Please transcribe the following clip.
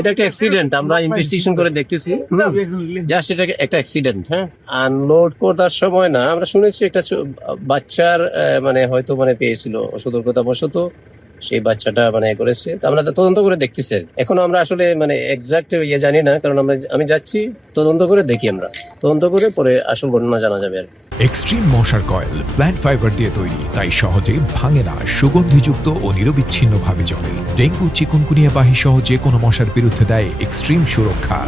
এটা একটা অ্যাক্সিডেন্ট, আমরা ইনভেস্টিগেশন করে দেখতেছি। জাস্ট এটা একটা অ্যাক্সিডেন্ট। হ্যাঁ, আনলোড করার সময় না, আমরা শুনেছি একটা বাচ্চার মানে হয়তো মানে পেয়েছিল সতর্কতা বশত, সেই বাচ্চাটা মানে করেছে। তো আমরা তদন্ত করে দেখতেছি। এখনো আমরা আসলে মানে এক্সাক্ট জানি না, কারণ আমি যাচ্ছি তদন্ত করে দেখি, আমরা তদন্ত করে পরে আসল ঘটনা জানা যাবে আর কি। এক্সট্রিম মশার কয়েল প্ল্যান্ট ফাইবার দিয়ে তৈরি, তাই সহজে ভাঙে না, সুগন্ধিযুক্ত ও নিরবিচ্ছিন্নভাবে জ্বলে। ডেঙ্গু, চিকুনগুনিয়া বাহি সহ যে কোনো মশার বিরুদ্ধে দেয় এক্সট্রিম সুরক্ষা।